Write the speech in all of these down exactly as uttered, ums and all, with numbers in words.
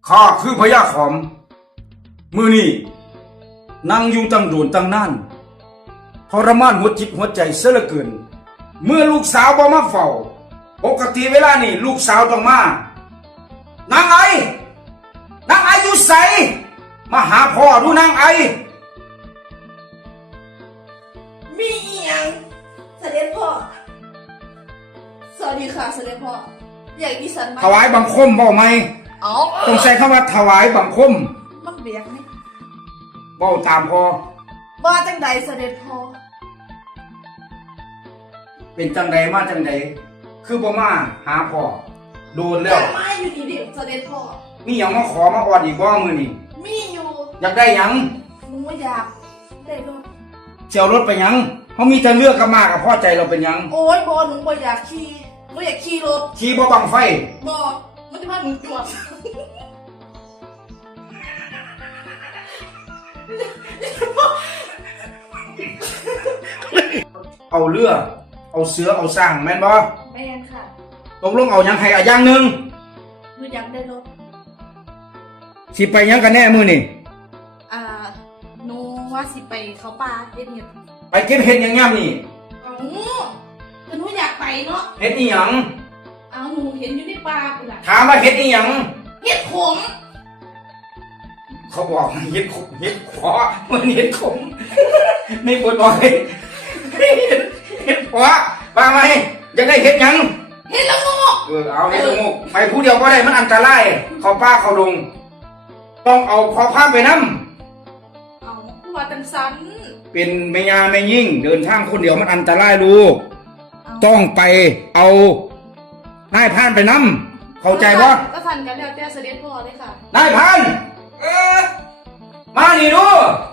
ข้าคือพญาขอมมือนี่นั่งอยู่ตั้งโดนตั้งนั่นทรมานหัวจิตหัวใจเสียเหลือเกินเมื่อลูกสาวบ่มาเฝ้าปกติเวลานี่ลูกสาวต้องมานางไอนางไออยู่ไสมาหาพ่อดูนางไอมีอีหยังเสด็จพ่อสวัสดีค่ะเสด็จพ่ออยากดิฉันไหมถวายบังคมเบาไหมอ๋อต้องใช้คำว่าถวายบังคมมันเบียกไหมเบาตามพอว่าจังใดเสด็จพ่อเป็นจังใดมาจังใดคือบ่มาหาพ่อโดนแล้วจะมาอยู่ดีเดียวเสด็จพ่อมีหยังมาขอมาออดอีกบ่มื้อนี้มีอยู่อยากได้หยังหนูอยากได้รถเจียวรถไปหยังเฮามีแต่เลือกกับมากับพ่อใจเราเป็นหยังโอ้ยบอหนูบ่อยากขี่หนูอยากขี่รถขี่บ่บังไฟบอมันจะพาหนูจวดเอาเรือเอาเสือเอาสร้างแม่นบ่แม่นค่ะตกลงเอาหยังให้อะอย่างหนึงหนูอยากได้รถสิไปหยังกันแน่มื้อนี้อ่าหนูว่าสิไปเขาป่าเฮ็ดเห็ดไปเก็บเห็ดหยังยามนี่เอาแต่หนูอยากไปเนาะเห็ดอีหยังเอาหนูเห็นอยู่ในป่าคุณล่ะถามว่าเห็ดอีหยังเห็ดขมเขาบอกให้เห็ดขมเห็ดขอมันเห็ดขม ไม่ปวดบ่อยเห็ดเห็ดขอว่าไหมอยากได้เห็ดหยังเห็ดละโงกเออเอาเห็ดละโงกไปผู้เดียวก็ได้มันอันตรายเขาป้าเขาดงต้องเอาพอพาไปนำเอาผู้ว่าจังสันเป็นแม่ยาแม่ยิ่งเดินทางคนเดียวมันอันตรายลูกเอาต้องไปเอานายพรานไปนำเข้าใจบ่ก็ทันกันแล้วแต่เสด็จพ่อเลยค่ะนายพรานเออมานี่ดู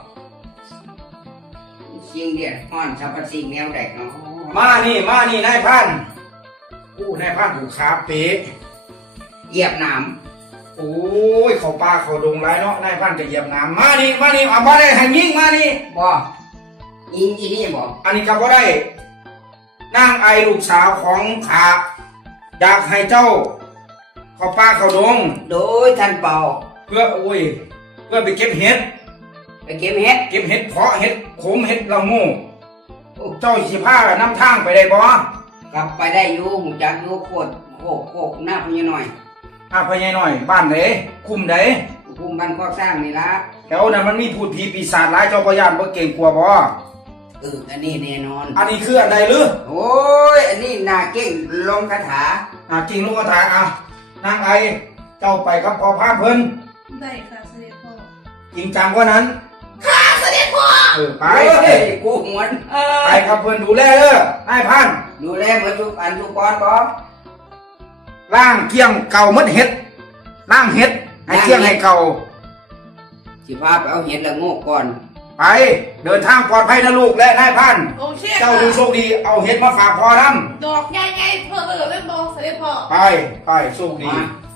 สิ่งเดียดห้อนสรรพสิ่งแนวแดกเนาะมานี่มานี่นายพรานอู้นายพรานถูกขาเป๊ะเหยียบหนามโอ้ยเขาป่าเขาดงไรเนาะนายพรานจะเหยียบน้ำมานี่มานี่เอาบ่ได้ให้ยิ่งมานี่บ่ยิงอีนี่บ่อันนี้ก็บ่ได้นางไอลูกสาวของขาอยากให้เจ้า เขาป่าเขาดงโดยท่านเป่าเพื่อโอ้ยเพื่อไปเก็บเห็ดไปเก็บเห็ดเก็บเห็ดเพาะเห็ดขมเห็ดละโงูโอ้เจ้าสิพานำทางไปได้บ่กลับไปได้อยู่หูจักอยู่โคตรโคกโคกหน้าพญาน้อยอาพญาน้อยบ้านไหนคุมไหนภูมิบ้านข้อสร้างนี่ละแถวนั้นมันมีพูดผีปีศาจหลายเจ้าบ่ย่านบ่เก่งกลัวบ่เอออันนี้แน่นอนอันนี้คืออันใดหรือโอ้ยอันนี้นาเก่งลงคาถาอ่าจริงลูกกระถางอ่ะนางไอเจ้าไปกับพ่อพาเพิ่นได้ค่ะเสด็จพ่อจริงจังกว่านั้นค่ะเสด็จพ่อเออไปเฮ้ยกูหวนเออไปกับเพิ่นดูแลเด้อนายพันดูแลเหมือนทุกอันทุกปอนบ่ล้างเกี้ยงเก่าหมดเห็ดล้างเห็ดให้เกี้ยงให้เก่าสิพาไปเอาเห็ดละโงกก่อนไปเดินทางปลอดภัยนะลูกและนายพันโอเคเจ้าดูโชคดีเอาเห็ดมาฝากพ่อนํดอกใหญ่ๆเพิ่มเลยเล่นบอลเสด็จพ่อไปไปโชคดีมา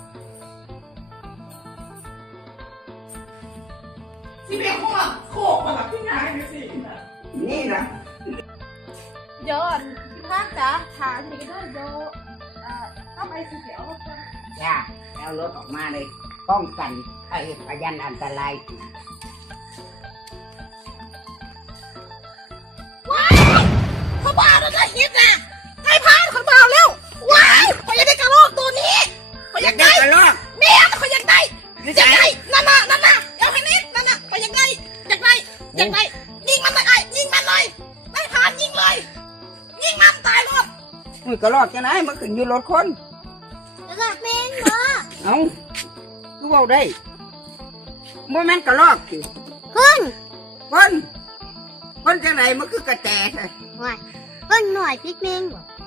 ที่เบียงข้างโคกมาหลับขึ้นง่ายเลยสินี่นะเดี๋ยวพี่พากจ๋าถามหน่อยก็ได้เดี๋ยวเอ่อเข้าไปสิเดี๋ยวรถกันจ้าแล้วรถออกมาเลย ป้องกันไอ้พยันอันตรายเขาบ้าแล้วนะฮิตน่ะให้พานเขาบ้าแล้วว้ายเขาอยากได้กระรอกตัวนี้เขาอยากได้กระรอกแม่เขาอยากได้อยากได้นั่นน่ะนั่นน่ะเอาให้นิดนั่นน่ะเขาอยากได้อยากได้อยากได้ยิงมันเลยไอ้ยิงมันเลยให้พานยิงเลยยิงมันตายรถอุ้ยกระรอกจะไหนมันขึ้นอยู่รถคนกระรอกแม่งเหรอเอ้าคือเว่าได้บ่แม่นกระรอกสิพึ่งคนคนจังไหนมันคือกระแตแท้หน่อยพึ่งหน่อยพริกเมงบ่